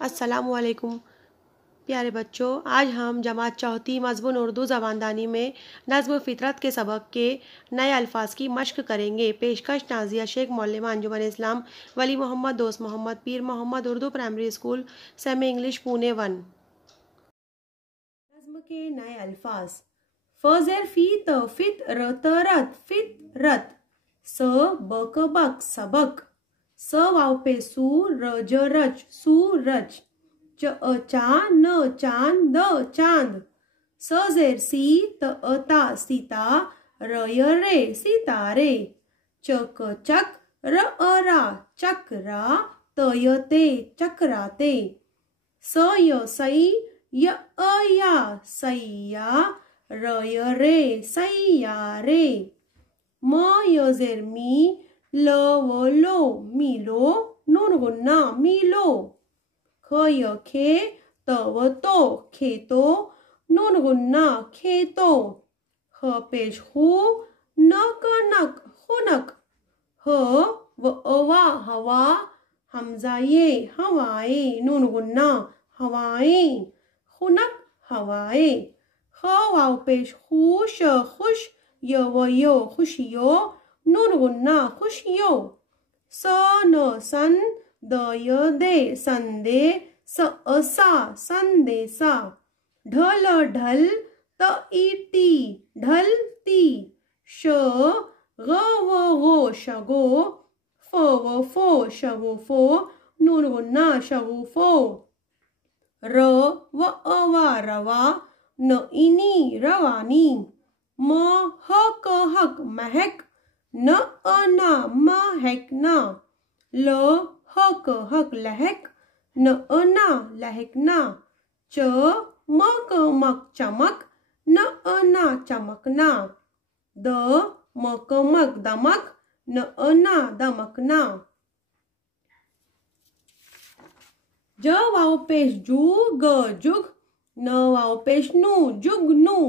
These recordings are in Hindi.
अस्सलामुअलैकुम प्यारे बच्चों, आज हम जमात चौथी मज़मून उर्दू ज़बानदानी में नज़्म फ़ितरत के सबक के नए अल्फाज की मश्क करेंगे। पेशकश नाज़िया शेख, मौलमा अंजुमन इस्लाम, वली मोहम्मद, दोस्त Mohammed, Peer Mohammed Urdu primary school, semi English, Pune 1। नज़्म के नए अल्फाज। फ़ फ़ी त फ़ित र त रत फ़ितरत। स बक बक सबक। स वाव पे सू र ज रच सूरज। चा न चांद द चांद। स जेर सी त ता सीता र य रे सितारे। चक चक र रा चकरा त य ते चकराते। स य सई य या सैया र य रे सैयारे। म य जेर मी ल व लो मिलो नून गुन्ना मिलो। ख य खे त व तो खेतो नून गुन्ना खेतो। ह पेश हु नक नक खुनक। ह व अवा हवा हमजा ये हवाए नून गुन्ना हवाए खुनक हवाए। ख वाव पेश खुश खुश य व यो खुशियो नून गुन्ना खुशियो। स न सन द य दे संदे स असा संदेसा। ढल ढल त इटी ढलती। श ग व गो शगो फ व फो शगुफो नून गुन्ना शगुफो। र व अवा रवा न इनी रवानी। म ह क हक महक न अना महकना। ल ह क हक लहक न अना लहकना। च म क मक चमक न अना चमकना। द म क मक दमक न अना दमकना। ज वाव पेश जू ग जुग न वाव पेश नू जुगनू।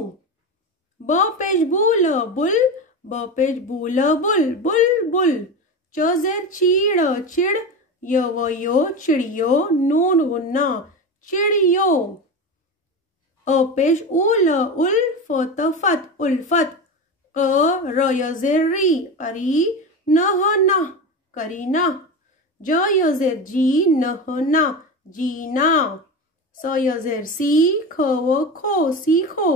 ब पेश बुल बुल ब पेश बुल बुल बुलबुल। च जेर चीड़ चिड़ य व यो चिड़ियो नून गुन्ना चिड़ियो। अ पेश उल उल्फ त फत उल्फत। क र य जेर री करी न ह न करीना। ज य जेर जी न ह न जीना। स य जेर सी ख व खो सीखो।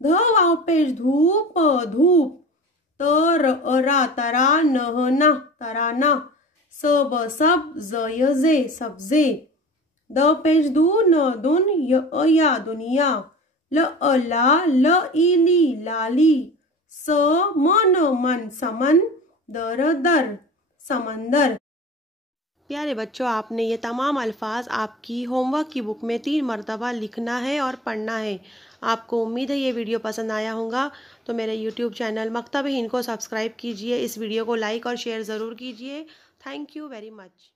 ध वाव पेश धूप धूप। त र रा तरा न ह न तराना। स ब सब ज य जे सब्जे। द पेश दू न दुन य या दुनिया। ल ला ल इली लाली। स म न मन समन दर दर समंदर। प्यारे बच्चों, आपने ये तमाम अल्फाज आपकी होमवर्क की बुक में 3 मरतबा लिखना है और पढ़ना है। आपको उम्मीद है ये वीडियो पसंद आया होगा, तो मेरे यूट्यूब चैनल मकतब हिंद को सब्सक्राइब कीजिए। इस वीडियो को लाइक और शेयर ज़रूर कीजिए। Thank you very much.